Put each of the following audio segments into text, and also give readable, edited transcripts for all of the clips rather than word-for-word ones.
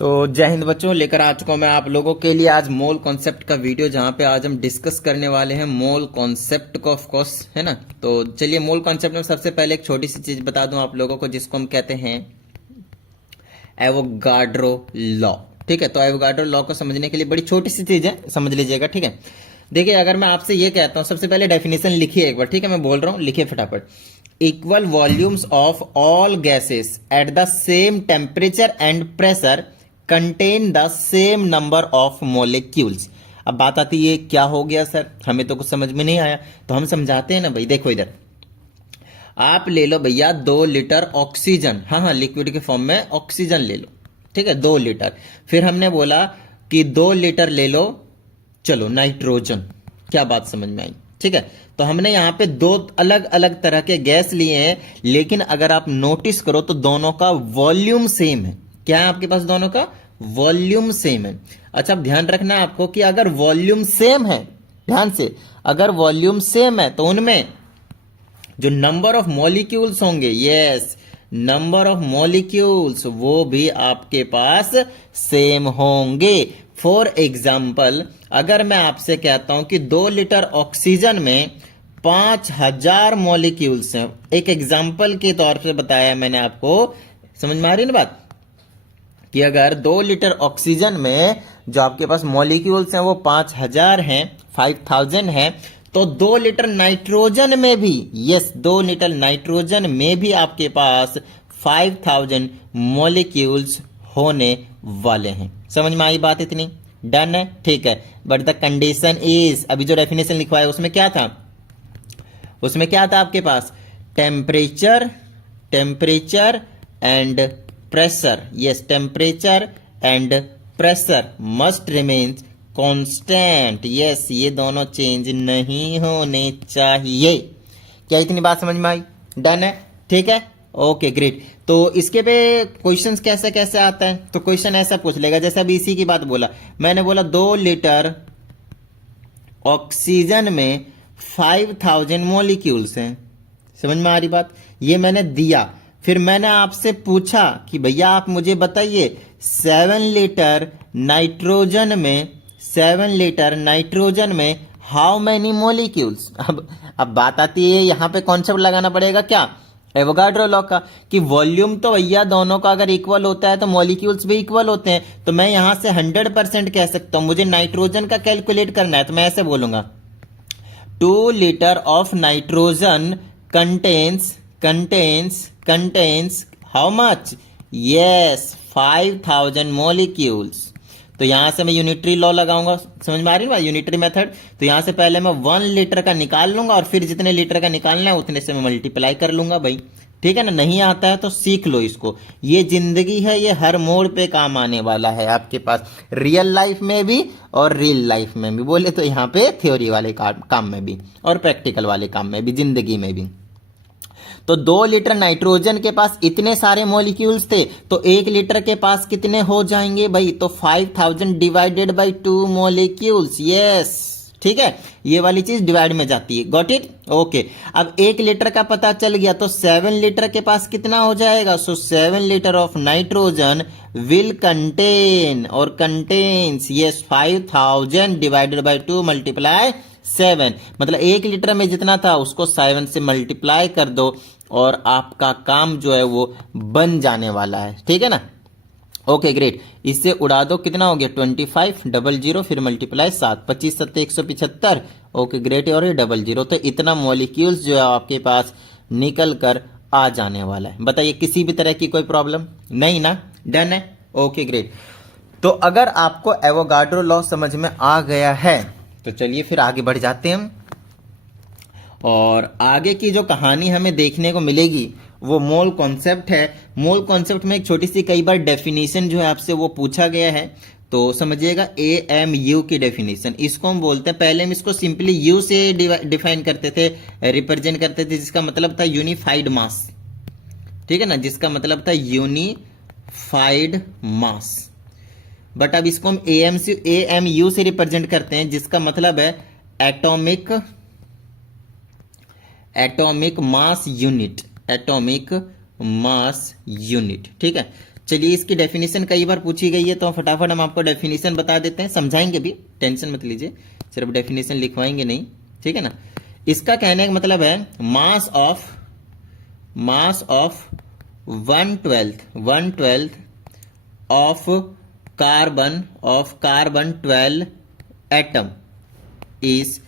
तो जय हिंद बच्चों, लेकर आ चुका हूं मैं आप लोगों के लिए आज मोल कॉन्सेप्ट का वीडियो, जहां पे आज हम डिस्कस करने वाले हैं मोल कॉन्सेप्ट को, ऑफ कोर्स, है ना। तो चलिए, मोल कॉन्सेप्ट में सबसे पहले एक छोटी सी चीज बता दूं आप लोगों को, जिसको हम कहते हैं एवोगाड्रो लॉ। ठीक है, तो एवोगाड्रो लॉ को समझने के लिए बड़ी छोटी सी चीज है, समझ लीजिएगा। ठीक है, देखिए, अगर मैं आपसे ये कहता हूं, सबसे पहले डेफिनेशन लिखिए एक बार। ठीक है, मैं बोल रहा हूं, लिखिए फटाफट। Equal volumes of all gases at the same temperature and pressure contain the same number of molecules. अब बात आती है, क्या हो गया सर, हमें तो कुछ समझ में नहीं आया। तो हम समझाते हैं ना भाई। देखो इधर, आप ले लो भैया 2 लीटर ऑक्सीजन, हाँ, लिक्विड के फॉर्म में ऑक्सीजन ले लो। ठीक है, 2 लीटर। फिर हमने बोला कि 2 लीटर ले लो, चलो, नाइट्रोजन। क्या बात समझ में आई? ठीक है, तो हमने यहां पे 2 अलग अलग तरह के गैस लिए हैं, लेकिन अगर आप नोटिस करो तो दोनों का वॉल्यूम सेम है। क्या है आपके पास? दोनों का वॉल्यूम सेम है। अच्छा, अब ध्यान रखना है आपको कि अगर वॉल्यूम सेम है, ध्यान से, अगर वॉल्यूम सेम है तो उनमें जो नंबर ऑफ मॉलिक्यूल्स होंगे, यस, नंबर ऑफ मॉलिक्यूल्स, वो भी आपके पास सेम होंगे। फॉर एग्जाम्पल, अगर मैं आपसे कहता हूं कि 2 लीटर ऑक्सीजन में 5000 मॉलिक्यूल्स हैं, एक एग्जाम्पल के तौर पे बताया मैंने आपको, समझ में आ रही है ना बात, कि अगर 2 लीटर ऑक्सीजन में जो आपके पास मॉलिक्यूल्स हैं वो 5000 हैं, 5000 हैं, तो 2 लीटर नाइट्रोजन में भी, यस, 2 लीटर नाइट्रोजन में भी आपके पास 5000 मॉलिक्यूल्स होने वाले हैं। समझ में आई बात? इतनी डन है? ठीक है, बट द कंडीशन इज, अभी जो डेफिनेशन लिखवाया उसमें क्या था? उसमें क्या था आपके पास? Temperature and pressure, yes, temperature and pressure must remain constant, yes, ये दोनों चेंज नहीं होने चाहिए। क्या इतनी बात समझ में आई? डन है? ठीक है, ओके, ग्रेट। तो इसके पे क्वेश्चंस कैसे कैसे आता है? तो क्वेश्चन ऐसा पूछ लेगा, जैसे अभी इसी की बात बोला मैंने, बोला 2 लीटर ऑक्सीजन में 5000 मॉलिक्यूल्स हैं। समझ में आ रही बात? ये मैंने दिया, फिर मैंने आपसे पूछा कि भैया आप मुझे बताइए 7 लीटर नाइट्रोजन में हाउ मैनी मॉलिक्यूल्स। अब बात आती है, यहां पे कॉन्सेप्ट लगाना पड़ेगा क्या? एवोगाड्रो लॉ का, कि वॉल्यूम तो भैया दोनों का अगर इक्वल होता है तो मॉलिक्यूल्स भी इक्वल होते हैं। तो मैं यहां से 100% कह सकता हूं, मुझे नाइट्रोजन का कैलकुलेट करना है, तो मैं ऐसे बोलूंगा 2 litre of nitrogen contains how much? Yes, 5000 molecules। तो यहां से मैं यूनिटरी लॉ लगाऊंगा, समझ में आ रही है? Unitary method. तो यहां से पहले मैं 1 लीटर का निकाल लूंगा, और फिर जितने लीटर का निकालना है उतने से मैं मल्टीप्लाई कर लूंगा भाई। ठीक है ना? नहीं आता है तो सीख लो इसको, ये जिंदगी है, ये हर मोड़ पे काम आने वाला है आपके पास, रियल लाइफ में भी और रियल लाइफ में भी, बोले तो यहाँ पे थ्योरी वाले काम में भी और प्रैक्टिकल वाले काम में भी, जिंदगी में भी। तो 2 लीटर नाइट्रोजन के पास इतने सारे मॉलिक्यूल्स थे, तो 1 लीटर के पास कितने हो जाएंगे भाई? तो 5000 डिवाइडेड बाई 2 मॉलिक्यूल्स, यस। ठीक है, ये वाली चीज डिवाइड में जाती है, गॉट इट? ओके। अब 1 लीटर का पता चल गया, तो 7 लीटर के पास कितना हो जाएगा? So 7 litre of nitrogen will contain और contains, yes, 5000 divided by 2 multiply 7, मतलब 1 लीटर में जितना था उसको 7 से मल्टीप्लाई कर दो और आपका काम जो है वो बन जाने वाला है। ठीक है ना? Okay, great. इससे उड़ा दो, कितना हो गया? 25, 00, फिर मल्टीप्लाई 7, 25 7 175। Okay, great. और ये 00, तो इतना मॉलिक्यूल्स जो है आपके पास निकल कर आ जाने वाला है। बताइए, किसी भी तरह की कोई प्रॉब्लम नहीं ना? डन है? Okay, great. तो अगर आपको एवोगाड्रो लॉ समझ में आ गया है तो चलिए फिर आगे बढ़ जाते हैं हम, और आगे की जो कहानी हमें देखने को मिलेगी वो मोल कॉन्सेप्ट है। मोल कॉन्सेप्ट में एक छोटी सी कई बार डेफिनेशन जो है आपसे वो पूछा गया है, तो समझिएगा AMU की डेफिनेशन, इसको हम बोलते हैं, पहले हम इसको सिंपली U से डिफाइन करते थे, रिप्रेजेंट करते थे, जिसका मतलब था यूनिफाइड मास। ठीक है ना? जिसका मतलब था यूनिफाइड मास। बट अब इसको हम AMU से रिप्रेजेंट करते हैं, जिसका मतलब है एटॉमिक मास यूनिट। ठीक है, चलिए इसकी डेफिनेशन कई बार पूछी गई है तो फटाफट हम आपको डेफिनेशन बता देते हैं, समझाएंगे भी, टेंशन मत लीजिए, सिर्फ डेफिनेशन लिखवाएंगे नहीं, ठीक है ना। इसका कहने का मतलब है mass of 1/12 of carbon 12 atom is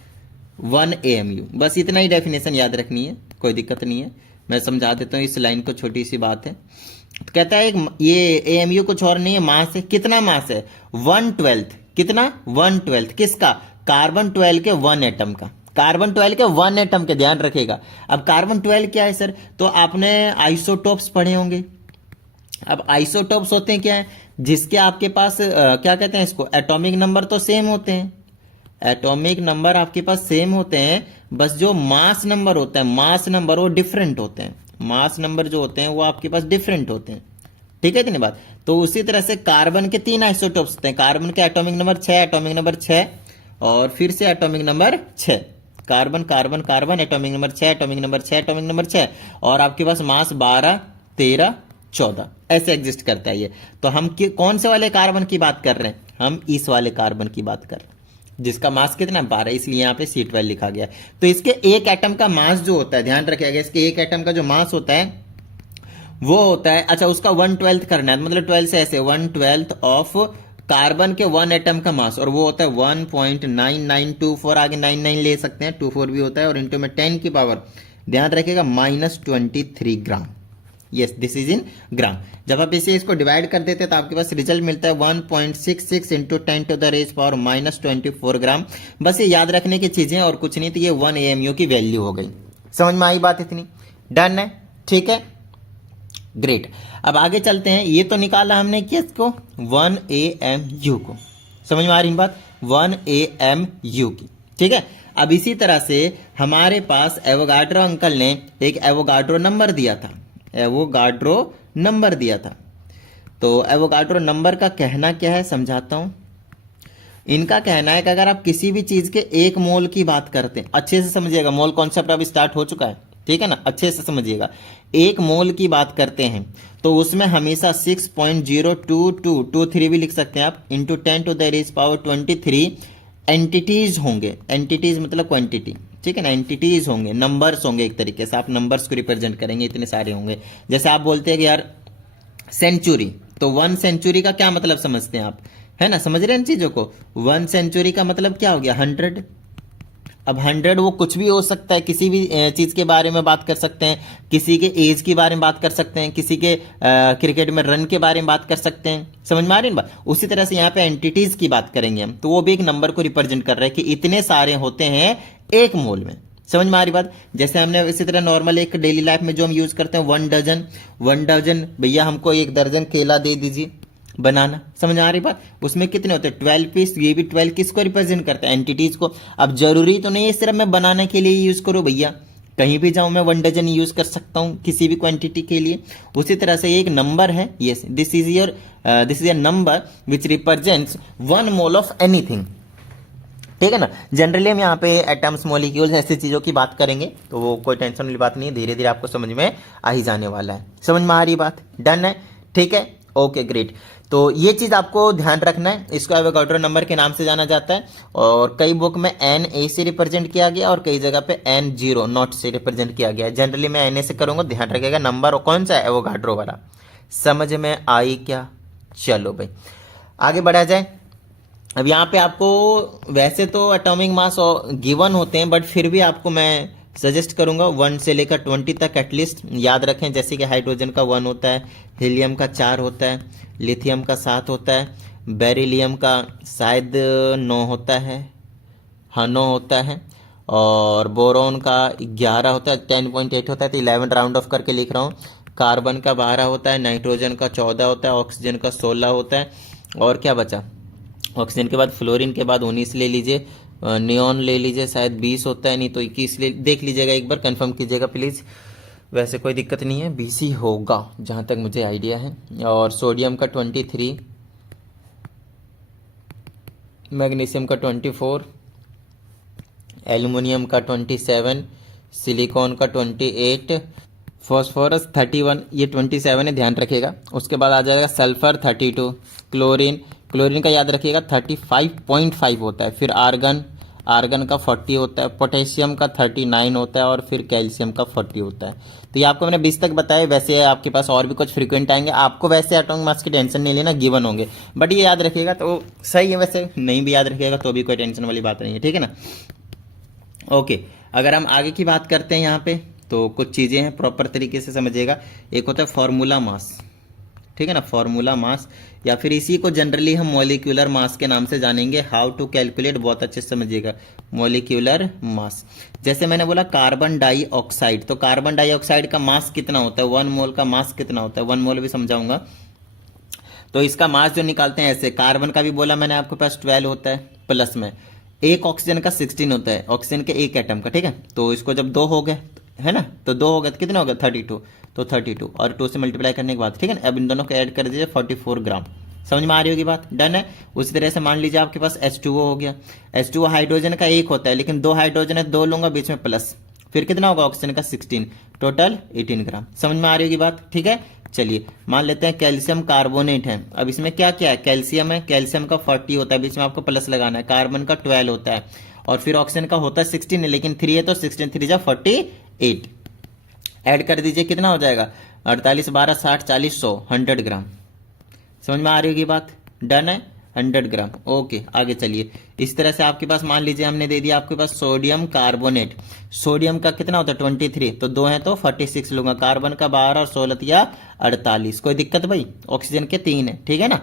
1 AMU। बस इतना ही डेफिनेशन याद रखनी है, कोई दिक्कत नहीं है। मैं समझा देता हूँ इस लाइन को, छोटी सी बात है। तो कहता है ये AMU कुछ और नहीं है, मास है। कितना मास है? 1/12। कितना? 1/12 किसका? कार्बन 12 के 1 एटम का। कार्बन 12 के 1 एटम के, ध्यान रखेगा। अब कार्बन 12 क्या है सर? तो आपने आइसोटोप्स पढ़े होंगे। अब आइसोटोप्स होते हैं क्या है? जिसके आपके पास क्या कहते हैं इसको, एटॉमिक नंबर तो सेम होते हैं, एटॉमिक नंबर आपके पास सेम होते हैं, बस जो मास नंबर होता है, मास नंबर वो डिफरेंट होते हैं। मास नंबर जो होते हैं वो आपके पास डिफरेंट होते हैं, ठीक है इतनी बात। तो उसी तरह से कार्बन के 3 आइसोटोप्स होते हैं। कार्बन के एटॉमिक नंबर 6, एटॉमिक नंबर 6 और फिर से atomic number 6। Carbon carbon carbon, atomic number 6, atomic number 6, atomic number 6, और आपके पास मास 12, 13, 14 ऐसे एग्जिस्ट करता है ये। तो हम कौन से वाले कार्बन की बात कर रहे हैं? हम इस वाले कार्बन की बात कर रहे हैं जिसका मास कितना? 12, इसलिए यहाँ पे C12 लिखा गया। तो इसके एक एटम का मास जो होता है, ध्यान रखिएगा, इसके एक एटम का जो मास होता है वो होता है, अच्छा उसका 1/12 करना है, मतलब 12 से ऐसे 1/12 ऑफ कार्बन के 1 एटम का मास, और वो होता है 1.9924, आगे 99 ले सकते हैं, 24 भी होता है, और इंटू में 10 की पावर, ध्यान रखिएगा, -23 ग्राम। यस, दिस इज इन ग्राम। जब आप इसे इसको डिवाइड कर देते हैं तो आपके पास रिजल्ट मिलता है 1.66 into 10 to the raise power -24 gram. बस ये याद रखने की चीजें और कुछ नहीं, तो ये 1 AMU की वैल्यू हो गई। समझ में आई बात इतनी? डन है, ठीक है, ग्रेट। अब आगे चलते हैं। ये तो निकाला हमने किसको? 1 AMU को। समझ में आ रही बात? 1 AMU की, ठीक है। अब इसी तरह से हमारे पास एवोगाड्रो अंकल ने एक एवोगाड्रो नंबर दिया था, एवोगाड्रो नंबर दिया था। तो एवोगाड्रो नंबर का कहना क्या है, समझाता हूं। इनका कहना है कि अगर आप किसी भी चीज के 1 मोल की बात करते हैं, अच्छे से समझिएगा, मोल कॉन्सेप्ट अब स्टार्ट हो चुका है, ठीक है ना, अच्छे से समझिएगा। 1 मोल की बात करते हैं तो उसमें हमेशा 6.02223 भी लिख सकते हैं आप, into 10 to the raise power 23 entities होंगे। एंटिटीज मतलब क्वांटिटी, ठीक है ना, एंटिटीज होंगे, नंबर्स होंगे, एक तरीके से आप नंबर्स को रिप्रेजेंट करेंगे, इतने सारे होंगे। जैसे आप बोलते हैं कि यार सेंचुरी, तो 1 सेंचुरी का क्या मतलब समझते हैं आप, है ना, समझ रहे हैं इन चीजों को? 1 सेंचुरी का मतलब क्या हो गया? 100। अब 100 वो कुछ भी हो सकता है, किसी भी चीज के बारे में बात कर सकते हैं, किसी के एज के बारे में बात कर सकते हैं, किसी के क्रिकेट में रन के बारे में बात कर सकते हैं। समझ में आ रही है बात? उसी तरह से यहाँ पे एंटिटीज की बात करेंगे हम, तो वो भी एक नंबर को रिप्रेजेंट कर रहे हैं कि इतने सारे होते हैं 1 मोल में। समझ में आ रही बात? जैसे हमने इसी तरह नॉर्मल एक डेली लाइफ में जो हम यूज करते हैं 1 डजन, 1 डजन भैया हमको 1 दर्जन केला दे दीजिए, बनाना। समझ आ रही बात? उसमें कितने होते हैं? 12 पीस। ये भी 12 किसको रिप्रेजेंट करता है? एंटिटीज को। अब जरूरी तो नहीं है सिर्फ मैं बनाने के लिए यूज करूं भैया, कहीं भी जाऊं मैं 1 डजन यूज कर सकता हूं किसी भी क्वांटिटी के लिए। उसी तरह से ये एक नंबर है, yes, this is a number which represents 1 mole of anything, ठीक है ना। जनरली हम यहाँ पे एटम्स, मॉलिक्यूल्स, ऐसी चीजों की बात करेंगे, तो वो कोई टेंशन वाली बात नहीं है, धीरे धीरे आपको समझ में आ ही जाने वाला है। समझ में आ रही बात? डन है, ठीक है, ओके, ग्रेट। तो ये चीज आपको ध्यान रखना है, इसको एवोगाड्रो नंबर के नाम से जाना जाता है, और कई बुक में NA से रिप्रेजेंट किया गया और कई जगह पे N0 नॉट से रिप्रेजेंट किया गया है। जनरली मैं NA से करूंगा, ध्यान रखिएगा। नंबर कौन सा है? एवोगाड्रो वाला। समझ में आई क्या? चलो भाई आगे बढ़ा जाए। अब यहाँ पे आपको वैसे तो एटॉमिक मास गिवन होते हैं, बट फिर भी आपको मैं सजेस्ट करूंगा 1 से लेकर 20 तक एटलीस्ट याद रखें। जैसे कि हाइड्रोजन का 1 होता है, हीलियम का 4 होता है, लिथियम का 7 होता है, बेरिलियम का शायद 9 होता है, हाँ 9 होता है, और बोरोन का 11 होता है, 10.8 होता है, तो 11 राउंड ऑफ करके लिख रहा हूँ। कार्बन का 12 होता है, नाइट्रोजन का 14 होता है, ऑक्सीजन का 16 होता है, और क्या बचा? ऑक्सीजन के बाद फ्लोरीन के बाद 19 ले लीजिए, नियॉन ले लीजिए, शायद 20 होता है, नहीं तो 21 ले, देख लीजिएगा एक बार, कंफर्म कीजिएगा प्लीज। वैसे कोई दिक्कत नहीं है, 20 ही होगा जहां तक मुझे आइडिया है। और सोडियम का 23, मैग्नीशियम का 24, एल्युमिनियम का 27, सिलिकॉन का 28, फॉस्फोरस 31, ये 27 है, ध्यान रखिएगा। उसके बाद आ जाएगा सल्फर 32, क्लोरीन, क्लोरीन का याद रखिएगा 35.5 होता है। फिर आर्गन, आर्गन का 40 होता है, पोटेशियम का 39 होता है, और फिर कैल्शियम का 40 होता है। तो ये आपको मैंने 20 तक बताया। वैसे आपके पास और भी कुछ फ्रीक्वेंट आएंगे, आपको वैसे एटॉमिक मास की टेंशन नहीं लेना, गिवन होंगे, बट ये याद रखिएगा तो सही है। वैसे नहीं भी याद रखिएगा तो भी कोई टेंशन वाली बात नहीं है, ठीक है ना। ओके, अगर हम आगे की बात करते हैं यहाँ पे, तो कुछ चीज़ें हैं, प्रॉपर तरीके से समझिएगा। एक होता है फॉर्मूला मास, ठीक है ना, फॉर्मूला मास, या फिर इसी को जनरली हम मॉलिक्यूलर मास के नाम से जानेंगे। हाउ टू कैलकुलेट, बहुत अच्छे से समझिएगा, मॉलिक्यूलर मास। जैसे मैंने बोला कार्बन डाइऑक्साइड, तो कार्बन डाइऑक्साइड का मास कितना होता है, 1 मोल का मास कितना होता है, 1 मोल भी समझाऊंगा। तो इसका मास जो निकालते हैं ऐसे, कार्बन का भी बोला मैंने आपके पास 12 होता है, प्लस में एक ऑक्सीजन का 16 होता है, ऑक्सीजन के एक एटम का, ठीक है। तो इसको जब 2 हो गए, है ना, तो 2 हो गए तो कितने हो गए 32, तो 32 और 2 से मल्टीप्लाई करने के बाद, ठीक है ना। अब इन दोनों को ऐड कर दीजिए 44 ग्राम। समझ में आ रही होगी बात, डन है। उसी तरह से मान लीजिए आपके पास H2O हो गया, H2O हाइड्रोजन का एक होता है, लेकिन 2 हाइड्रोजन है, 2 लूंगा बीच में प्लस, फिर कितना होगा ऑक्सीजन का 16, टोटल 18 ग्राम। समझ में आ रही होगी बात, ठीक है। चलिए मान लेते हैं कैल्शियम कार्बोनेट है। अब इसमें क्या क्या है, कैल्शियम है, कैल्शियम का 40 होता है, बीच में आपको प्लस लगाना है। कार्बन का 12 होता है, और फिर ऑक्सीजन का होता है 16 है, लेकिन 3 है तो 16 3 जा 48, ऐड कर दीजिए कितना हो जाएगा 48 12 60 40 100, 100 ग्राम। समझ में आ रही होगी बात, डन है, 100 ग्राम। ओके, आगे चलिए। इस तरह से आपके पास मान लीजिए हमने दे दिया आपके पास सोडियम कार्बोनेट, सोडियम का कितना होता है 23, तो 2 है तो 46 लूंगा, कार्बन का 12 और 16 या 48, कोई दिक्कत भाई, ऑक्सीजन के 3 है, ठीक है ना।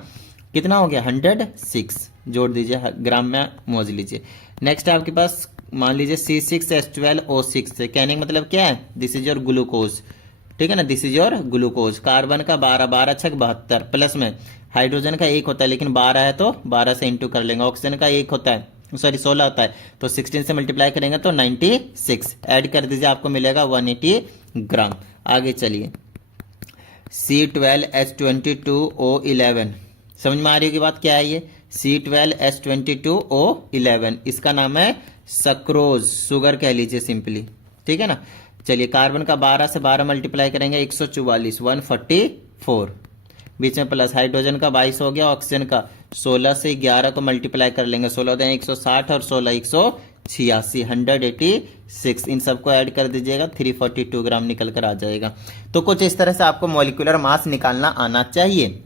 कितना हो गया 106, जोड़ दीजिए, ग्राम में मोज लीजिए। नेक्स्ट है आपके पास मान लीजिए C6H12O6 से, कहने का मतलब क्या है, दिस इज योर ग्लूकोज, ठीक है ना, this is your glucose. Carbon का 12 12 6 72, प्लस में हाइड्रोजन का 1 होता है, लेकिन 12 है तो 12 से इंटू कर लेंगे। ऑक्सीजन का 1 होता है, सॉरी 16 होता है, तो 16 से मल्टीप्लाई करेंगे तो 96, ऐड कर दीजिए, आपको मिलेगा 180 ग्राम। आगे चलिए, C12H22O11, समझ में आ रही होगी बात, क्या है ये C12H22O11, इसका नाम है सक्रोज, शुगर कह लीजिए सिंपली, ठीक है ना। चलिए कार्बन का 12 से 12 मल्टीप्लाई करेंगे 144, 144, बीच में प्लस, हाइड्रोजन का 22 हो गया, ऑक्सीजन का 16 से 11 को मल्टीप्लाई कर लेंगे, 16 होते हैं 160 और 16 186, 186, इन सबको ऐड कर दीजिएगा, 342 ग्राम निकल कर आ जाएगा। तो कुछ इस तरह से आपको मॉलिक्यूलर मास निकालना आना चाहिए।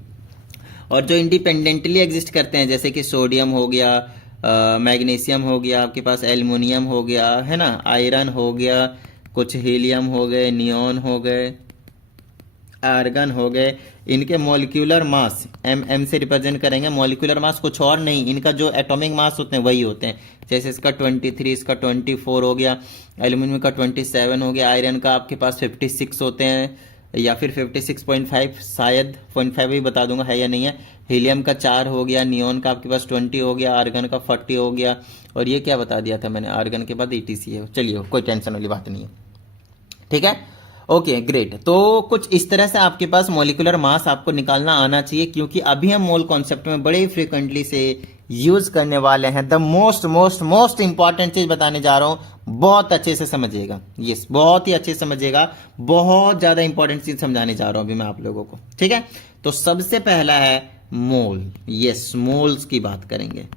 और जो इंडिपेंडेंटली एग्जिस्ट करते हैं, जैसे कि सोडियम हो गया, मैग्नीशियम हो गया, आपके पास एल्युमिनियम हो गया, है ना, आयरन हो गया, कुछ हीलियम हो गए, नियोन हो गए, आर्गन हो गए, इनके मॉलिक्यूलर मास एम से रिप्रेजेंट करेंगे। मॉलिक्यूलर मास कुछ और नहीं, इनका जो एटॉमिक मास होते हैं वही होते हैं। जैसे इसका 23, इसका 24 हो गया, एल्यूमिनियम का 27 हो गया, आयरन का आपके पास 56 होते हैं, या फिर 56.5, शायद 0.5 भी बता दूंगा है या नहीं है। हीलियम का 4 हो गया, नियोन का आपके पास 20 हो गया, आर्गन का 40 हो गया, और ये क्या बता दिया था मैंने, आर्गन के बाद ETC है। चलिए कोई टेंशन वाली बात नहीं है, ठीक है। Okay great. तो कुछ इस तरह से आपके पास मॉलिक्यूलर मास आपको निकालना आना चाहिए, क्योंकि अभी हम मोल कॉन्सेप्ट में बड़े फ्रीक्वेंटली से यूज करने वाले हैं। The most most most important चीज बताने जा रहा हूं, बहुत अच्छे से समझिएगा, यस बहुत ही अच्छे से समझिएगा, बहुत ज्यादा इंपॉर्टेंट चीज समझाने जा रहा हूं अभी मैं आप लोगों को, ठीक है। तो सबसे पहला है मोल, यस मोल्स की बात करेंगे।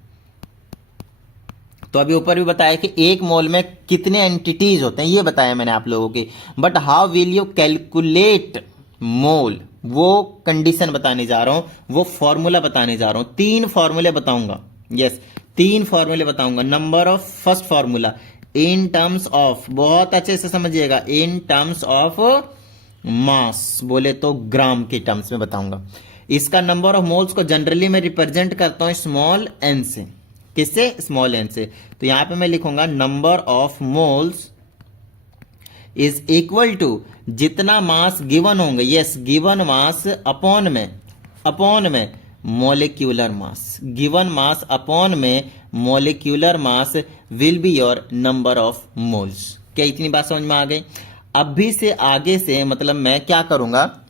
तो अभी ऊपर भी बताया कि एक मोल में कितने एंटिटीज होते हैं, ये बताया मैंने आप लोगों की, but how will you calculate mole, वो कंडीशन बताने जा रहा हूं, वो फॉर्मूला बताने जा रहा हूं। 3 फॉर्मूले बताऊंगा, यस 3 फॉर्मूले बताऊंगा। Number of, first formula in terms of, बहुत अच्छे से समझिएगा, इन टर्म्स ऑफ मास, बोले तो ग्राम के टर्म्स में बताऊंगा। इसका नंबर ऑफ मोल्स को जनरली मैं रिप्रेजेंट करता हूं स्मॉल n से, किससे, स्मॉल n से। तो यहां पे मैं लिखूंगा number of moles is equal to जितना मास गिवन होंगे, यस गिवन मास अपॉन में molecular mass, given mass upon में molecular mass will be your number of moles. क्या इतनी बात समझ में आ गई। अभी से आगे से मतलब मैं क्या करूंगा,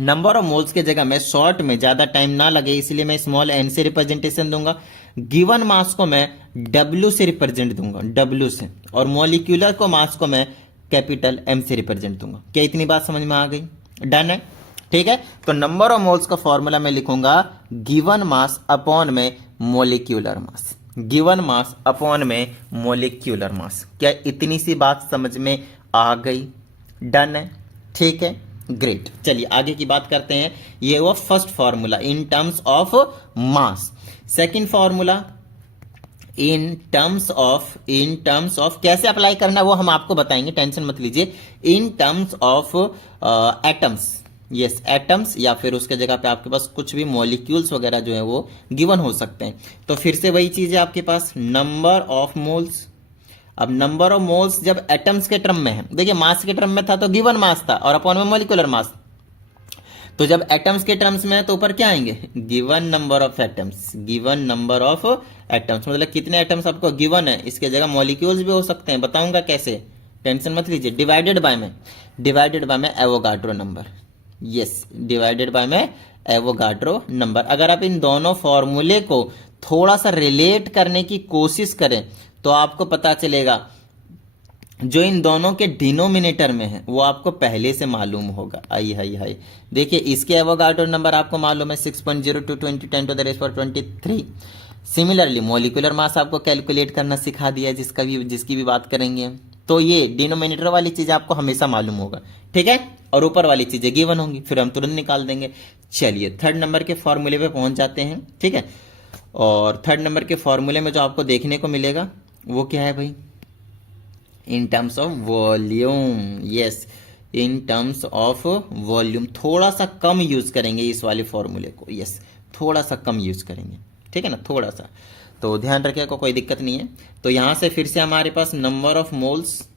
नंबर ऑफ मोल्स के जगह मैं शॉर्ट में, ज्यादा टाइम ना लगे इसलिए मैं स्मॉल n से रिप्रेजेंटेशन दूंगा। गिवन मास को मैं W से रिप्रेजेंट दूंगा, W से, और मॉलिक्यूलर को मास को मैं कैपिटल एम से रिप्रेजेंट दूंगा। क्या इतनी बात समझ में आ गई? डन है, ठीक है। तो नंबर ऑफ मोल्स का फॉर्मूला मैं लिखूंगा गिवन मास अपॉन में मोलिक्यूलर मास, गिवन मास अपॉन में मोलिक्यूलर मास। क्या इतनी सी बात समझ में आ गई? डन है, ठीक है, ग्रेट। चलिए आगे की बात करते हैं। ये वो first formula in terms of mass. Second formula in terms of कैसे अप्लाई करना है वो हम आपको बताएंगे, टेंशन मत लीजिए। इन terms of atoms, yes atoms, या फिर उसके जगह पे आपके पास कुछ भी मॉलिक्यूल्स वगैरह जो है वो गिवन हो सकते हैं। तो फिर से वही चीज है आपके पास, नंबर ऑफ मोल्स। अब नंबर ऑफ मोल्स जब एटम्स के टर्म में है, देखिए मास के टर्म में था तो गिवन मास था और अपॉन में मॉलिक्यूलर मास। तो जब एटम्स के टर्म्स में है तो ऊपर क्या आएंगे? Given number of atoms, given number of atoms, मतलब कितने एटम्स आपको गिवन है, इसके जगह मॉलिक्यूल्स भी हो सकते हैं, बताऊंगा कैसे, टेंशन मत लीजिए। डिवाइडेड बाय में Avogadro number, yes divided by में एवोगाड्रो नंबर। अगर आप इन दोनों फॉर्मूले को थोड़ा सा रिलेट करने की कोशिश करें तो आपको पता चलेगा जो इन दोनों के डिनोमिनेटर में है वो आपको पहले से मालूम होगा। आई हाई हाई, देखिए इसके एवोगाड्रो नंबर आपको मालूम है 6.02 × 10⁻23। सिमिलरली मॉलिक्यूलर मास आपको कैलकुलेट करना सिखा दिया है, जिसकी भी बात करेंगे। तो ये डिनोमिनेटर वाली चीज आपको हमेशा मालूम होगा, ठीक है, और ऊपर वाली चीजें गिवन होंगी, फिर हम तुरंत निकाल देंगे। चलिए थर्ड नंबर के फॉर्मूले पे पहुंच जाते हैं, ठीक है। और थर्ड नंबर के फॉर्मूले में जो आपको देखने को मिलेगा वो क्या है भाई? इन terms of volume, yes in terms of volume. थोड़ा सा कम यूज करेंगे इस वाले फॉर्मूले को, यस थोड़ा सा कम यूज करेंगे, ठीक है ना, थोड़ा सा, तो ध्यान रखिएगा, कोई दिक्कत नहीं है। तो यहां से फिर से हमारे पास नंबर ऑफ मोल्स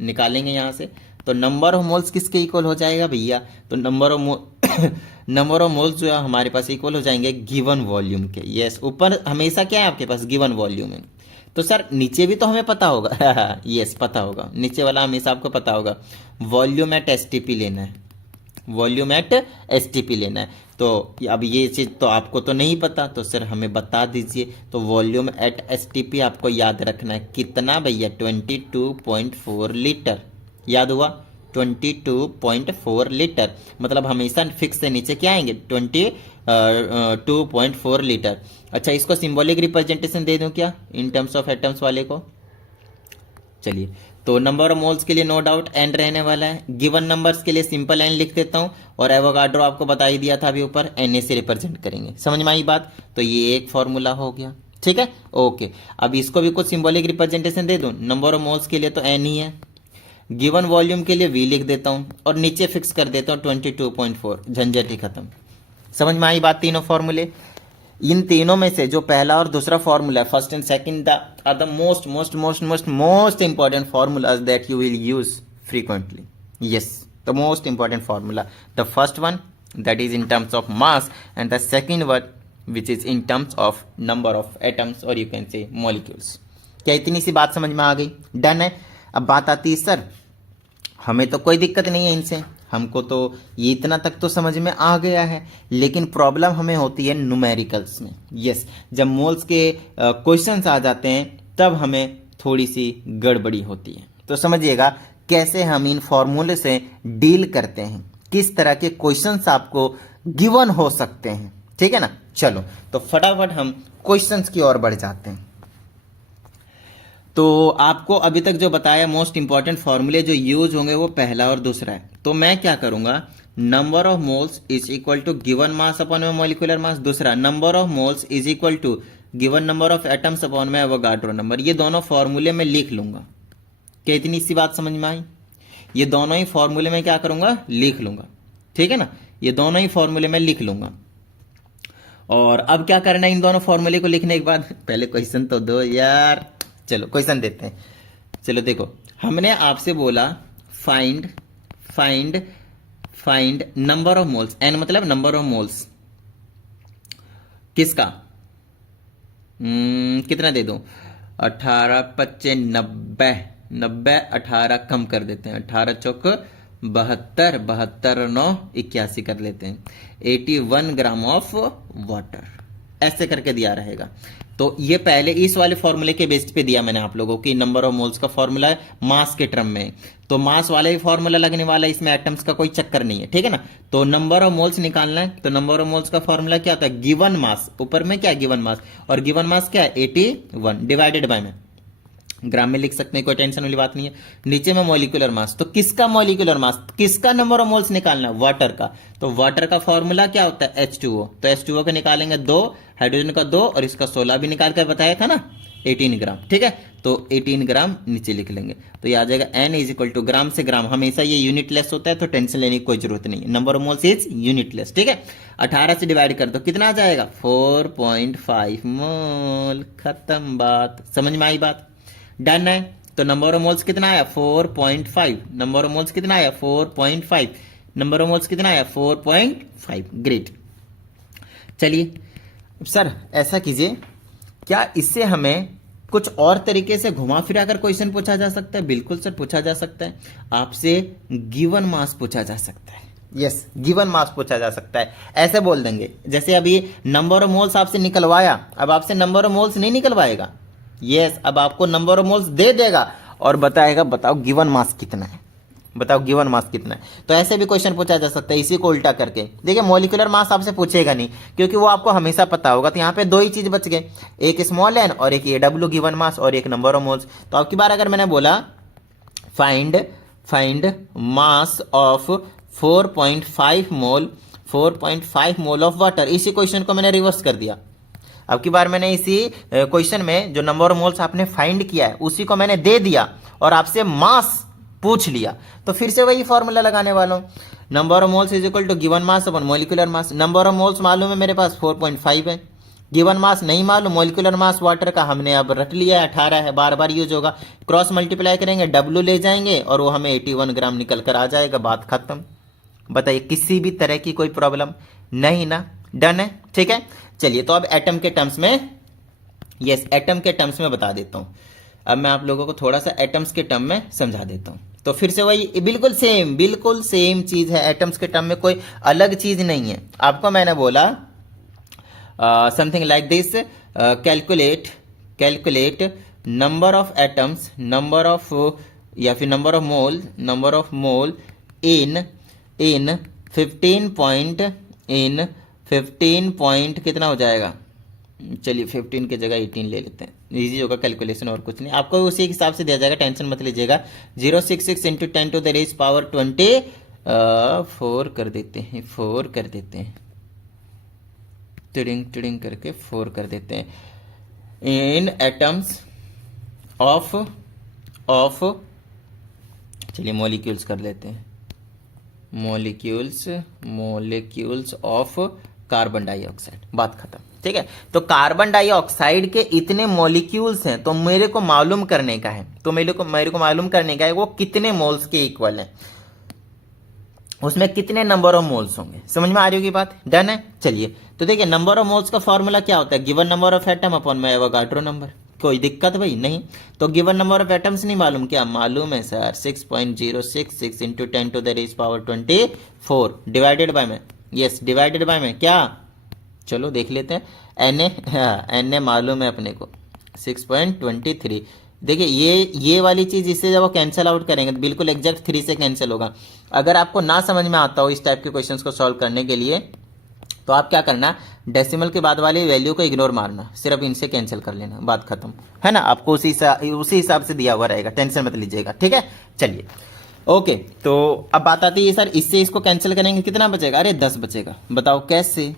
निकालेंगे यहां से। तो नंबर ऑफ मोल्स किसके इक्वल हो जाएगा भैया? तो नंबर ऑफ मोल्स जो है हमारे पास इक्वल हो जाएंगे गिवन वॉल्यूम के। यस ऊपर हमेशा क्या है आपके पास? गिवन वॉल्यूम है। तो सर नीचे भी तो हमें पता होगा यस पता होगा, नीचे वाला हमेशा आपको पता होगा, वॉल्यूम एट एसटीपी लेना है, वॉल्यूम एट एसटीपी लेना है। तो अब ये चीज तो आपको तो नहीं पता, तो सर हमें बता दीजिए। तो वॉल्यूम एट एसटीपी आपको याद रखना है कितना भैया? 22.4 लीटर, याद हुआ? 22.4 लीटर, मतलब हमेशा फिक्स से नीचे क्या आएंगे? 22.4 लीटर। अच्छा इसको सिंबॉलिक रिप्रेजेंटेशन दे दूं क्या इन टर्म्स ऑफ एटम्स वाले को? चलिए तो नंबर ऑफ मोल्स के लिए नो डाउट एन रहने वाला है, गिवन नंबर्स के लिए सिंपल एन लिख देता हूं, और एवोगाड्रो आपको बता ही दिया था अभी ऊपर, एन से रिप्रेजेंट करेंगे। समझ में आई बात? तो ये एक फॉर्मूला हो गया, ठीक है, ओके। अब इसको भी कुछ सिंबॉलिक रिप्रेजेंटेशन दे दूं। नंबर ऑफ मोल्स के लिए तो एन ही है, गिवन वॉल्यूम के लिए वी लिख देता हूं, और नीचे फिक्स कर देता हूं 22.4, झंझट ही खत्म। समझ में आई बात? तीनों फॉर्मूले, इन तीनों में से जो पहला और दूसरा फॉर्मूला है, first and second, are the most important formulas that you will use frequently. Yes, the most important formula, the first one that is in terms of mass, and the second one which is in terms of number of atoms, और you can say molecules. क्या इतनी सी बात समझ में आ गई? Done है। अब बात आती है सर हमें तो कोई दिक्कत नहीं है इनसे, हमको तो ये इतना तक तो समझ में आ गया है, लेकिन प्रॉब्लम हमें होती है न्यूमेरिकल्स में। यस, जब मोल्स के क्वेश्चंस आ जाते हैं तब हमें थोड़ी सी गड़बड़ी होती है। तो समझिएगा कैसे हम इन फॉर्मूले से डील करते हैं, किस तरह के क्वेश्चंस आपको गिवन हो सकते हैं, ठीक है ना। चलो तो फटाफट हम क्वेश्चंस की ओर बढ़ जाते हैं। तो आपको अभी तक जो बताया मोस्ट इंपॉर्टेंट फॉर्मूले जो यूज होंगे वो पहला और दूसरा है। तो मैं क्या करूंगा, number of moles is equal to given mass upon में मॉलिक्यूलर मास, दूसरा number of moles is equal to given number of atoms upon में एवोगाड्रो नंबर। ये दोनों फॉर्मूले में लिख लूंगा। क्या इतनी सी बात समझ में आई? ये दोनों ही फॉर्मूले में क्या करूंगा, लिख लूंगा, ठीक है ना। ये दोनों ही फॉर्मूले में लिख लूंगा। और अब क्या करना है इन दोनों फॉर्मूले को लिखने के बाद? पहले क्वेश्चन तो दो यार, चलो क्वेश्चन देते हैं। चलो देखो, हमने आपसे बोला find number of moles, N मतलब नंबर ऑफ मोल्स किसका, कितना दे दूं? 18 25 90, 90 18 कम कर देते हैं, 18 चौक 72, 72 9 81 कर लेते हैं। 81 ग्राम ऑफ वाटर, ऐसे करके दिया रहेगा। तो ये पहले इस वाले फॉर्मूले के बेस पे दिया मैंने आप लोगों की, नंबर ऑफ मोल्स का फॉर्मूला है मास के टर्म में, तो मास वाला ही फॉर्मूला लगने वाला है, इसमें एटम्स का कोई चक्कर नहीं है, ठीक है ना। तो नंबर ऑफ मोल्स निकालना है, तो नंबर ऑफ मोल्स का फॉर्मूला क्या होता है, गिवन मास, ऊपर में क्या है गिवन मास, और गिवन मास क्या है 81 डिवाइडेड बाय में ग्राम में लिख सकते हैं, कोई टेंशन वाली बात नहीं है। नीचे में मॉलिक्यूलर मास, तो किसका मॉलिक्यूलर मास, किसका नंबर ऑफ मोल्स निकालना है, वाटर का, तो वाटर का फॉर्मूला क्या होता है H2O, तो H2O का निकालेंगे 2, हाइड्रोजन का 2 और इसका 16 भी निकाल कर बताया था ना 18 ग्राम, ठीक है। तो 18 ग्राम नीचे लिख लेंगे, तो ये आ जाएगा N इज इक्वल टू ग्राम से ग्राम, हमेशा ये यूनिट लेस होता है तो टेंशन लेने की कोई जरूरत नहीं है, number of moles is unit less, ठीक है। 18 से डिवाइड कर दो कितना आ जाएगा 4.5 मोल, खत्म बात, समझ में आई बात, डन है। तो नंबर ऑफ मोल्स कितना आया 4.5, नंबर ऑफ मोल्स कितना आया 4.5, नंबर ऑफ मोल्स कितना आया 4.5, ग्रेट। चलिए सर ऐसा कीजिए, क्या इससे हमें कुछ और तरीके से घुमा फिरा कर क्वेश्चन पूछा जा सकता है, बिल्कुल सर पूछा जा सकता है, आपसे गिवन मास पूछा जा सकता है, यस गिवन मास पूछा जा सकता है। ऐसे बोल देंगे जैसे अभी नंबर ऑफ मोल्स आपसे निकलवाया, अब आपसे नंबर ऑफ मोल्स नहीं निकलवाएगा, यस अब आपको नंबर ऑफ मोल्स दे देगा और बताएगा बताओ गिवन मास कितना है, बताओ गिवन मास कितना है। तो ऐसे भी क्वेश्चन पूछा जा सकता है इसी को उल्टा करके। देखिए मॉलिक्यूलर मास आपसे पूछेगा नहीं क्योंकि वो आपको हमेशा पता होगा, तो यहाँ पे दो ही चीज बच गए, एक स्मॉल एन और एक AW गिवन मास और एक नंबर ऑफ मोल्स। तो आपकी बार अगर मैंने बोला find mass of 4.5 mole, 4.5 mole of water, इसी क्वेश्चन को मैंने रिवर्स कर दिया। अब की बार मैंने इसी क्वेश्चन में जो नंबर ऑफ मोल्स आपने फाइंड किया है उसी को मैंने दे दिया और आपसे मास पूछ लिया, तो फिर से वही फॉर्मूला लगाने वाला हूं, number of moles is equal to given mass upon molecular mass. Number of moles मालूम है मेरे पास 4.5 है, गिवन मास नहीं मालूम, मॉलिक्यूलर मास वाटर का हमने अब रट लिया है 18 है, बार बार यूज होगा, क्रॉस मल्टीप्लाई करेंगे W ले जाएंगे और वो हमें 81 ग्राम निकल कर आ जाएगा, बात खत्म। बताइए किसी भी तरह की कोई प्रॉब्लम नहीं ना, डन है, ठीक है। चलिए तो अब एटम के टर्म्स में, यस एटम के टर्म्स में बता देता हूं, अब मैं आप लोगों को थोड़ा सा एटम्स के टर्म में समझा देता हूं। तो फिर से वही बिल्कुल सेम चीज है, एटम्स के टर्म में कोई अलग चीज नहीं है। आपको मैंने बोला something like this, calculate number of atoms, number of या फिर number of mole in 15 point कितना हो जाएगा, चलिए 15 की जगह 18 ले लेते हैं, इजी होगा कैलकुलेशन और कुछ नहीं, आपको उसी हिसाब से दिया जाएगा, टेंशन मत लीजिएगा। 066 into 10 to the raise power 24 कर देते हैं, 4 कर देते हैं, टिडिंग करके 4 कर देते हैं, इन एटम्स ऑफ चलिए मॉलिक्यूल्स कर लेते हैं, मॉलिक्यूल्स ऑफ कार्बन डाइऑक्साइड, बात खत्म, ठीक है। तो कार्बन डाइऑक्साइड के इतने मॉलिक्यूल्स हैं तो मेरे को मालूम करने का है, तो मेरे को मालूम करने का है वो कितने मोल्स के इक्वल है, उसमें कितने नंबर ऑफ मोल्स होंगे, समझ में आ रही होगी बात, डन है। चलिए तो देखिए नंबर ऑफ मोल्स का फॉर्मूला क्या होता है, given number of atom upon में एवोगाड्रो नंबर, कोई दिक्कत भाई नहीं। तो गिवन नंबर ऑफ एटम्स नहीं मालूम, क्या मालूम है sir 6.066 into 10 to the raise power 24 divided by में, यस डिवाइडेड बाय में क्या, चलो देख लेते हैं, एन ए मालूम है अपने को 6.23। देखिए ये वाली चीज इससे जब वो कैंसिल आउट करेंगे तो बिल्कुल एग्जैक्ट 3 से कैंसिल होगा। अगर आपको ना समझ में आता हो इस टाइप के क्वेश्चंस को सॉल्व करने के लिए तो आप क्या करना, डेसिमल के बाद वाली वैल्यू को इग्नोर मारना, सिर्फ इनसे कैंसिल कर लेना, बात खत्म है ना, आपको उसी हिसाब से दिया हुआ रहेगा, टेंशन मत लीजिएगा, ठीक है। चलिए ओके, तो अब बात आती है सर इससे इसको कैंसिल करेंगे कितना बचेगा, अरे 10 बचेगा, बताओ कैसे,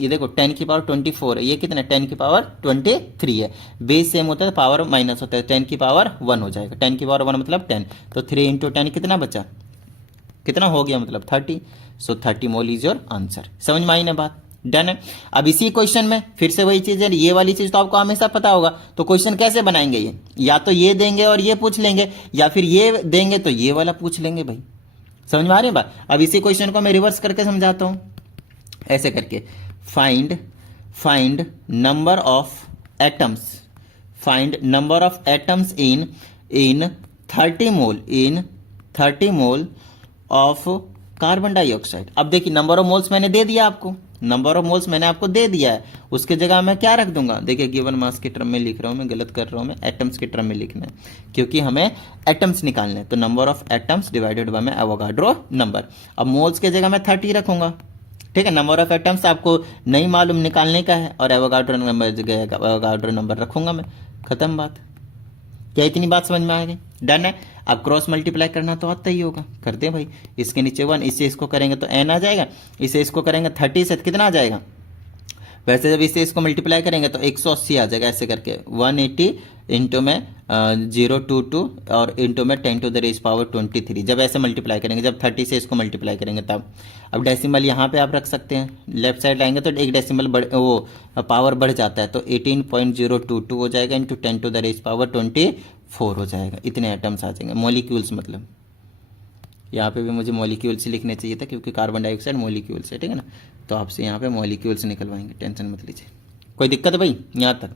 ये देखो 10 की पावर 24 है, ये कितना 10 की पावर 23 है, बेस सेम होता है पावर माइनस होता है, 10 की पावर 1 हो जाएगा, 10 की पावर 1 मतलब 10, तो 3 इंटू 10 कितना बचा, कितना हो गया मतलब 30, सो 30 मोल इज योर आंसर, समझ में आई ना बात, डन है। अब इसी क्वेश्चन में फिर से वही चीज है, ये वाली चीज तो आपको हमेशा पता होगा, तो क्वेश्चन कैसे बनाएंगे, ये या तो ये देंगे और ये पूछ लेंगे या फिर ये देंगे तो ये वाला पूछ लेंगे भाई, समझ में आ रही है बात। अब इसी क्वेश्चन को मैं रिवर्स करके समझाता हूं, ऐसे करके find number of atoms, find number of atoms in 30 mole of carbon dioxide. अब देखिए नंबर ऑफ मोल्स मैंने दे दिया आपको, नंबर ऑफ मोल्स मैंने आपको दे दिया है, उसके जगह मैं क्या रख दूंगा, देखिए गिवन मास के टर्म में लिख रहा हूं मैं, गलत कर रहा हूं मैं, एटम्स के टर्म में लिखना है क्योंकि हमें एटम्स निकालने हैं। तो number of atoms divided by में एवोगाड्रो नंबर। अब मोल्स के जगह मैं 30 रखूंगा, ठीक है। नंबर ऑफ एटम्स आपको नहीं मालूम निकालने का है और एवोगाड्रो नंबर एवोगाड्रो नंबर रखूंगा मैं, खत्म बात। क्या इतनी बात समझ में आ गई? डन है। अब क्रॉस मल्टीप्लाई करना तो आता ही होगा, करते हैं भाई। इसके नीचे 1, इससे इसको करेंगे तो n आ जाएगा, इसे इसको करेंगे 30 से कितना आ जाएगा, वैसे जब इसे इसको मल्टीप्लाई करेंगे तो 180 आ जाएगा, ऐसे करके 180 इंटू में 022 और इंटू में 10 टू द रेज पावर 23, जब ऐसे मल्टीप्लाई करेंगे, जब 30 से इसको मल्टीप्लाई करेंगे तब। अब डेसिमल यहाँ पे आप रख सकते हैं, लेफ्ट साइड लाएंगे तो एक डेसिमल वो पावर बढ़ जाता है, तो 18.022 हो जाएगा into 10 to the raise power 24 हो जाएगा। इतने एटम्स आ जाएंगे, मॉलिक्यूल्स मतलब। यहाँ पे भी मुझे मॉलिक्यूल्स ही लिखने चाहिए था क्योंकि कार्बन डाइऑक्साइड मॉलिक्यूल्स है, ठीक है ना। तो आपसे यहाँ पे मॉलिक्यूल्स निकलवाएंगे, टेंशन मत लीजिए। कोई दिक्कत है भाई यहाँ तक,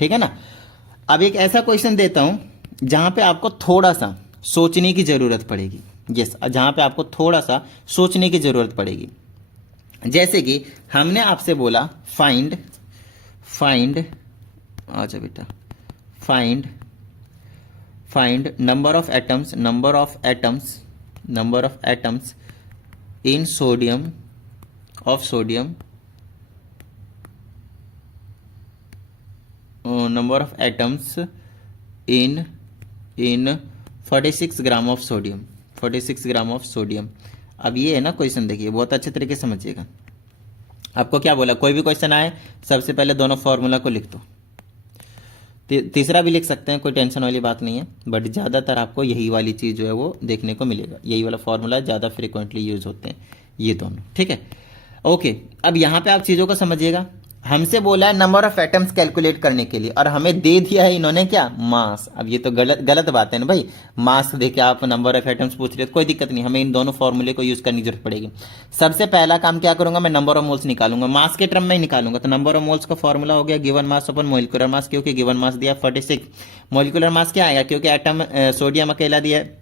ठीक है ना। अब एक ऐसा क्वेश्चन देता हूँ जहाँ पे आपको थोड़ा सा सोचने की ज़रूरत पड़ेगी। यस, जहाँ पे आपको थोड़ा सा सोचने की ज़रूरत पड़ेगी। जैसे कि हमने आपसे बोला फाइंड आजा बेटा, find number of atoms in sodium number of atoms in 46 gram of sodium, 46 gram of sodium. अब ये है ना क्वेश्चन, देखिए बहुत अच्छे तरीके से समझिएगा। आपको क्या बोला, कोई भी क्वेश्चन आए सबसे पहले दोनों फॉर्मूला को लिख दो, तीसरा भी लिख सकते हैं, कोई टेंशन वाली बात नहीं है, बट ज़्यादातर आपको यही वाली चीज़ जो है वो देखने को मिलेगा, यही वाला फॉर्मूला ज़्यादा फ्रिक्वेंटली यूज होते हैं ये दोनों, ठीक है। ओके, अब यहाँ पे आप चीज़ों को समझिएगा। हमसे बोला है नंबर ऑफ एटम्स कैलकुलेट करने के लिए और हमें दे दिया है इन्होंने क्या, मास। अब ये तो गलत बात है ना भाई, मास दे के आप नंबर ऑफ एटम्स पूछ रहे हो, कोई दिक्कत नहीं, हमें इन दोनों फॉर्मूले को यूज करने की जरूरत पड़ेगी। सबसे पहला काम क्या करूंगा, मैं नंबर ऑफ मोल्स निकालूंगा, मास के टर्म में ही निकालूंगा। तो नंबर ऑफ मोल्स का फॉर्मूला हो गया गिवन मास अपन मोलिकुलर मास, क्योंकि गिवन मास दिया 46, मोलिकुलर मास क्या आएगा, क्योंकि एटम सोडियम अकेला दिया है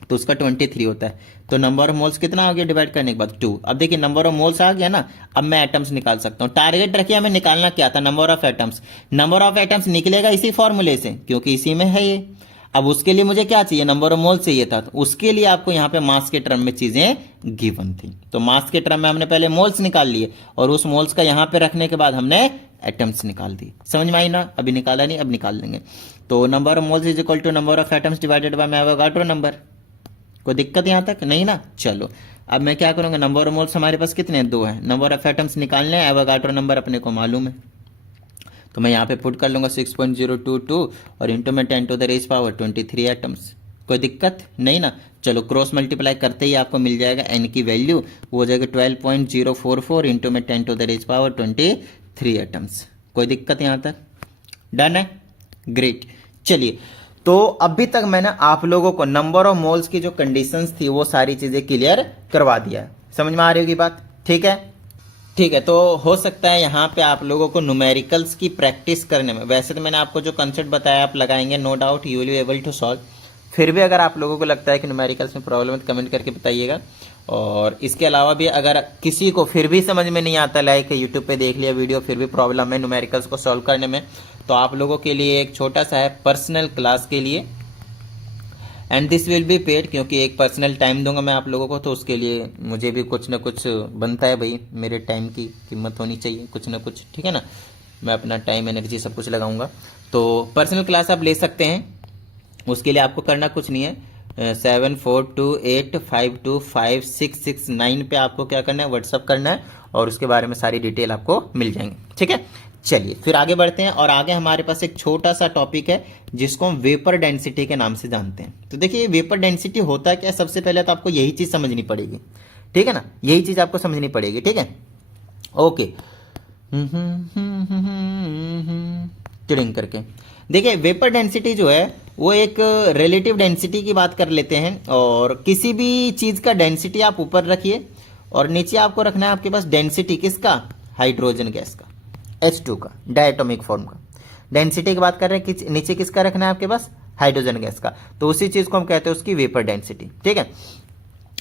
तो उसका 23 होता है। तो नंबर ऑफ मोल्स कितना हो गया डिवाइड करने के बाद 2। अब देखिए नंबर ऑफ मोल्स आ गया ना, अब मैं एटम्स निकाल सकता हूँ। टारगेट रखिए हमें निकालना क्या था, number of atoms. Number of atoms निकलेगा इसी फॉर्मूले से क्योंकि इसी में है ये। अब उसके लिए मुझे क्या चाहिए, नंबर ऑफ मोल्स चाहिए था, तो उसके लिए आपको यहाँ पे मास के टर्म में चीजें गिवन थी। तो मास के टर्म में हमने पहले मोल्स निकाल लिए और उस मोल्स का यहाँ पे रखने के बाद हमने एटम्स निकाल दी। समझ में आई ना, अभी निकाला नहीं, अब निकाल लेंगे। तो number of moles is equal to number of atoms divided by Avogadro number. कोई दिक्कत यहां तक नहीं ना। चलो अब मैं क्या करूंगा, नंबर ऑफ मोल्स हमारे पास कितने हैं, 2 हैं, नंबर ऑफ एटम्स निकालने हैं, एवोगाड्रो नंबर अपने को मालूम है, तो मैं यहाँ पे पुट कर लूंगा 6.022 और इंटू में 10 to the raise power 23 atoms. कोई दिक्कत नहीं ना। चलो क्रॉस मल्टीप्लाई करते ही आपको मिल जाएगा एन की वैल्यू, वो हो जाएगा 12.044 इंटू में 10 to the raise power 23 atoms. कोई दिक्कत यहाँ तक, डन है, ग्रेट। चलिए, तो अभी तक मैंने आप लोगों को नंबर ऑफ मोल्स की जो कंडीशंस थी वो सारी चीजें क्लियर करवा दिया है। समझ में आ रही होगी बात, ठीक है। ठीक है, तो हो सकता है यहाँ पे आप लोगों को न्यूमेरिकल्स की प्रैक्टिस करने में, वैसे तो मैंने आपको जो कंसेप्ट बताया आप लगाएंगे, no doubt you will be able to solve. फिर भी अगर आप लोगों को लगता है कि न्यूमेरिकल्स में प्रॉब्लम है तो कमेंट करके बताइएगा। और इसके अलावा भी अगर किसी को फिर भी समझ में नहीं आता, लाइक यूट्यूब पे देख लिया वीडियो फिर भी प्रॉब्लम है न्यूमेरिकल्स को सॉल्व करने में, तो आप लोगों के लिए एक छोटा सा है पर्सनल क्लास के लिए, and this will be paid, क्योंकि एक पर्सनल टाइम दूंगा मैं आप लोगों को, तो उसके लिए मुझे भी कुछ ना कुछ बनता है भाई, मेरे टाइम की कीमत होनी चाहिए कुछ ना कुछ, ठीक है ना। मैं अपना टाइम एनर्जी सब कुछ लगाऊंगा, तो पर्सनल क्लास आप ले सकते हैं। उसके लिए आपको करना कुछ नहीं है, 7428525669 पे आपको क्या करना है, व्हाट्सअप करना है और उसके बारे में सारी डिटेल आपको मिल जाएंगे, ठीक है। चलिए फिर आगे बढ़ते हैं, और आगे हमारे पास एक छोटा सा टॉपिक है जिसको हम वेपर डेंसिटी के नाम से जानते हैं। तो देखिए वेपर डेंसिटी होता क्या, सबसे पहले तो आपको यही चीज समझनी पड़ेगी, ठीक है ना, यही चीज आपको समझनी पड़ेगी, ठीक है। ओके, टिडिंग करके देखिए वेपर डेंसिटी जो है वो एक रिलेटिव डेंसिटी की बात कर लेते हैं, और किसी भी चीज का डेंसिटी आप ऊपर रखिए और नीचे आपको रखना है आपके पास डेंसिटी किसका, हाइड्रोजन गैस का, H2 का, डायटोमिक फॉर्म का। डेंसिटी की बात कर रहे हैं कि नीचे किसका रखना है आपके पास, हाइड्रोजन गैस का, तो उसी चीज को हम कहते हैं उसकी वेपर डेंसिटी, ठीक है।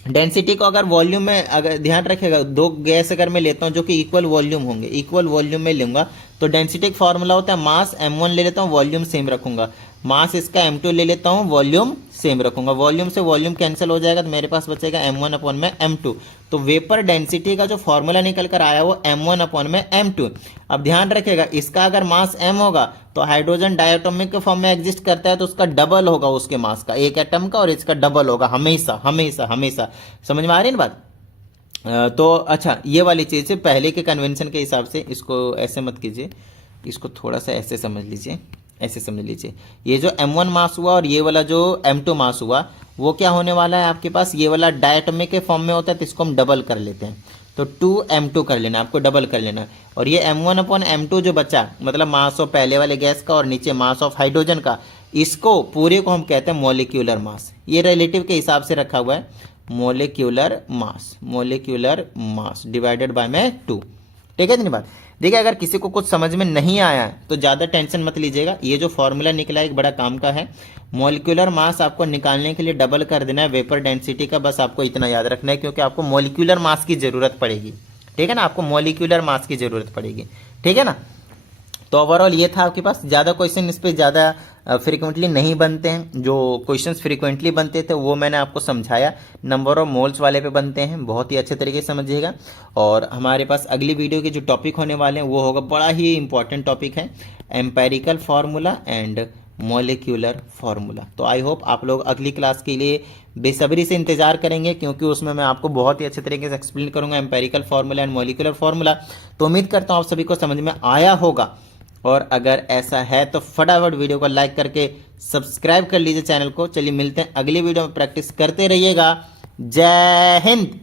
डेंसिटी को अगर वॉल्यूम में अगर ध्यान रखिएगा, दो गैस अगर मैं लेता हूं जो कि इक्वल वॉल्यूम होंगे, इक्वल वॉल्यूम में लूंगा तो डेंसिटी का फॉर्मूला होता है मास m1 ले लेता हूं, वॉल्यूम सेम रखूंगा, मास इसका m2 ले लेता हूं, वॉल्यूम सेम रखूंगा, वॉल्यूम से वॉल्यूम कैंसिल हो जाएगा तो मेरे पास बचेगा m1 अपॉन में m2। तो वेपर डेंसिटी का जो फॉर्मूला निकल कर आया वो m1 अपॉन में m2। अब ध्यान रखिएगा, इसका अगर मास m होगा तो हाइड्रोजन डायटोमिक के फॉर्म में एग्जिस्ट करता है तो उसका डबल होगा उसके मास का, एक एटम का, और इसका डबल होगा हमेशा हमेशा हमेशा। समझ में आ रही है ना बात? तो अच्छा, ये वाली चीज़ है पहले के कन्वेंशन के हिसाब से, इसको ऐसे मत कीजिए, इसको थोड़ा सा ऐसे समझ लीजिए, ऐसे समझ लीजिए। ये जो m1 मास हुआ और ये वाला जो m2 मास हुआ वो क्या होने वाला है आपके पास, ये वाला डायटोमिक के फॉर्म में होता है तो इसको हम डबल कर लेते हैं, तो 2m2 कर लेना, आपको डबल कर लेना। और ये m1 अपॉन m2 जो बचा, मतलब मास ऑफ पहले वाले गैस का और नीचे मास ऑफ हाइड्रोजन का, इसको पूरे को हम कहते हैं मॉलिक्यूलर मास। ये रिलेटिव के हिसाब से रखा हुआ है, molecular mass, molecular mass divided by में 2। ठीक है बात? देखिए, अगर किसी को कुछ समझ में नहीं आया तो ज़्यादा टेंशन मत लीजिएगा, ये जो फॉर्मूला निकला एक बड़ा काम का है। मॉलिक्यूलर मास आपको निकालने के लिए डबल कर देना है वेपर डेंसिटी का, बस आपको इतना याद रखना है क्योंकि आपको मॉलिक्यूलर मास की ज़रूरत पड़ेगी। ठीक है ना, आपको मॉलिक्यूलर मास की ज़रूरत पड़ेगी। ठीक है ना, तो ओवरऑल ये था आपके पास। ज़्यादा क्वेश्चन इस पर ज़्यादा फ्रीक्वेंटली नहीं बनते हैं, जो क्वेश्चंस फ्रीक्वेंटली बनते थे वो मैंने आपको समझाया, नंबर ऑफ मोल्स वाले पे बनते हैं, बहुत ही अच्छे तरीके से समझिएगा। और हमारे पास अगली वीडियो के जो टॉपिक होने वाले हैं वो होगा, बड़ा ही इंपॉर्टेंट टॉपिक है, empirical formula and molecular formula. तो आई होप आप लोग अगली क्लास के लिए बेसब्री से इंतजार करेंगे क्योंकि उसमें मैं आपको बहुत ही अच्छे तरीके से एक्सप्लेन करूंगा empirical formula and molecular formula. तो उम्मीद करता हूं आप सभी को समझ में आया होगा, और अगर ऐसा है तो फटाफट वीडियो को लाइक करके सब्सक्राइब कर लीजिए चैनल को। चलिए मिलते हैं अगली वीडियो में, प्रैक्टिस करते रहिएगा। जय हिंद।